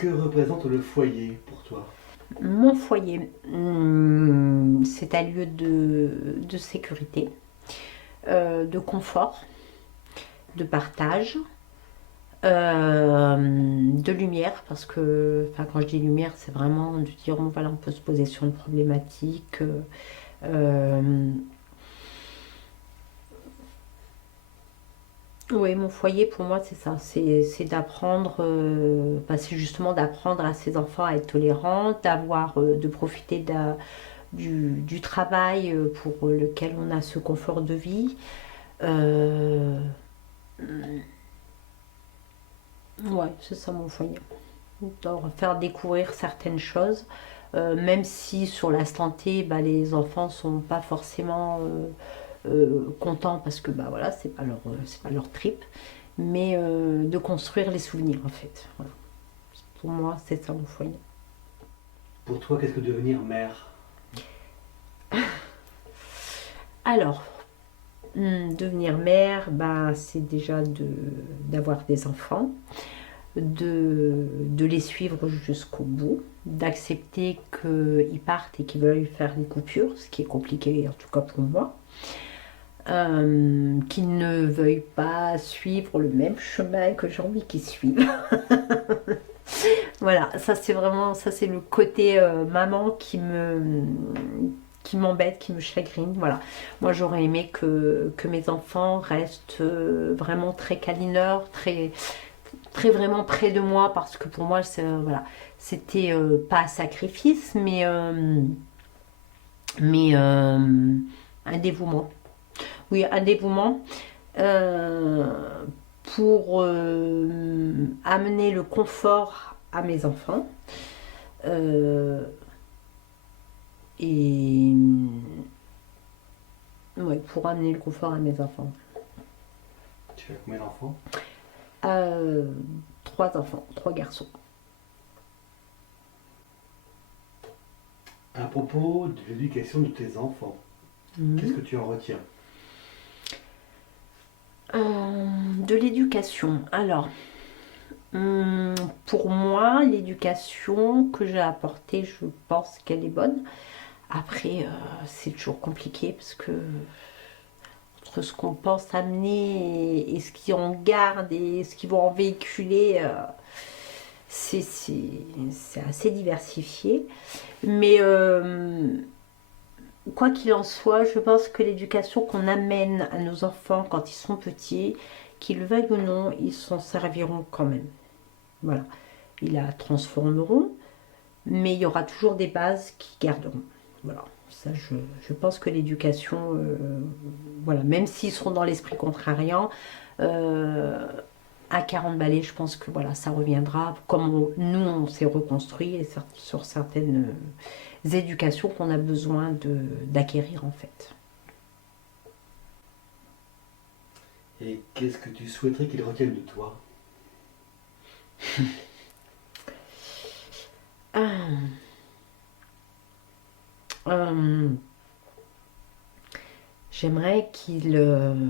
Que représente le foyer pour toi? Mon foyer, c'est un lieu de sécurité, de confort, de partage, de lumière, parce que enfin, quand je dis lumière, c'est vraiment de dire bon, voilà, on peut se poser sur une problématique. Euh, oui, mon foyer pour moi c'est ça, c'est d'apprendre, c'est justement d'apprendre à ses enfants à être tolérants, de profiter du travail pour lequel on a ce confort de vie. Euh, ouais, c'est ça mon foyer. Leur faire découvrir certaines choses, même si sur l'instant T, les enfants sont pas forcément contents parce que voilà, c'est pas leur trip, mais de construire les souvenirs en fait. Voilà. Pour moi, c'est ça mon foyer. Pour toi, qu'est-ce que devenir mère? Alors, devenir mère, c'est déjà d'avoir des enfants, de les suivre jusqu'au bout, d'accepter qu'ils partent et qu'ils veulent faire une coupure, ce qui est compliqué en tout cas pour moi, qu'ils ne veuillent pas suivre le même chemin que j'ai envie qu'ils suivent. Voilà, ça c'est vraiment, ça c'est le côté maman qui m'embête, qui me chagrine. Voilà. Moi j'aurais aimé que mes enfants restent vraiment très câlineurs, très vraiment près de moi parce que pour moi voilà, c'était pas un sacrifice mais un dévouement. Oui, un dévouement euh, pour amener le confort à mes enfants euh, et ouais, pour amener le confort à mes enfants. Tu as combien d'enfants? Euh, Trois enfants, trois garçons. À propos de l'éducation de tes enfants, qu'est-ce Mhm. que tu en retiens? De l'éducation. Alors, pour moi, l'éducation que j'ai apportée, je pense qu'elle est bonne. Après, c'est toujours compliqué parce que entre ce qu'on pense amener et ce qu'ils en gardent et ce qu'ils vont en véhiculer, c'est assez diversifié. Mais quoi qu'il en soit, je pense que l'éducation qu'on amène à nos enfants quand ils sont petits, qu'ils le veuillent ou non, ils s'en serviront quand même. Voilà. Ils la transformeront, mais il y aura toujours des bases qui garderont. Voilà. Ça, je pense que l'éducation, voilà, même s'ils seront dans l'esprit contrariant, euh, à 40 balais, je pense que voilà, ça reviendra comme nous, on s'est reconstruit et sur certaines éducations qu'on a besoin d'acquérir en fait. Et qu'est-ce que tu souhaiterais qu'ils retiennent de toi? Ah, euh, J'aimerais qu'ils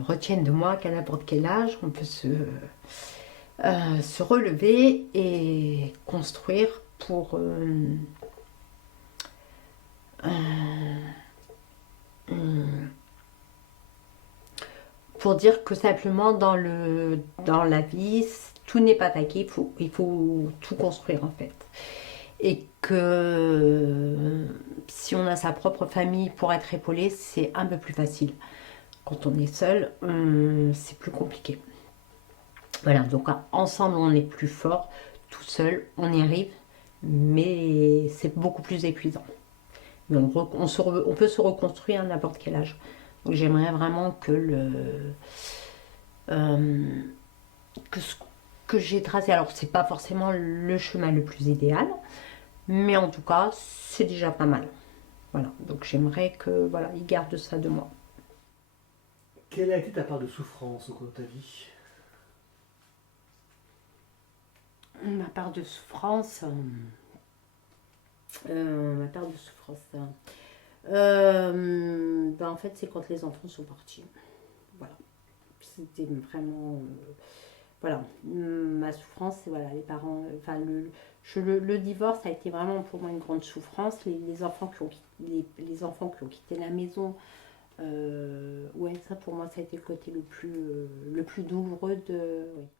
retiennent de moi qu'à n'importe quel âge, on peut se relever et construire pour dire que simplement dans la vie, tout n'est pas taqué, il faut tout construire en fait. Et que si on a sa propre famille pour être épaulé, c'est un peu plus facile. Quand on est seul, c'est plus compliqué. Voilà, donc ensemble on est plus fort, tout seul on y arrive, mais c'est beaucoup plus épuisant. Mais on peut se reconstruire à n'importe quel âge. Donc j'aimerais vraiment euh, que ce que j'ai tracé, alors c'est pas forcément le chemin le plus idéal, mais en tout cas c'est déjà pas mal. Voilà, donc j'aimerais que voilà, ils gardent ça de moi. Quelle a été ta part de souffrance au cours de ta vie? Ma part de souffrance, ma part de souffrance, en fait c'est quand les enfants sont partis. Voilà, c'était vraiment voilà, ma souffrance, c'est voilà, les parents, enfin le divorce a été vraiment pour moi une grande souffrance. Les enfants les enfants qui ont quitté la maison, ouais, ça pour moi ça a été le côté le plus douloureux de, ouais.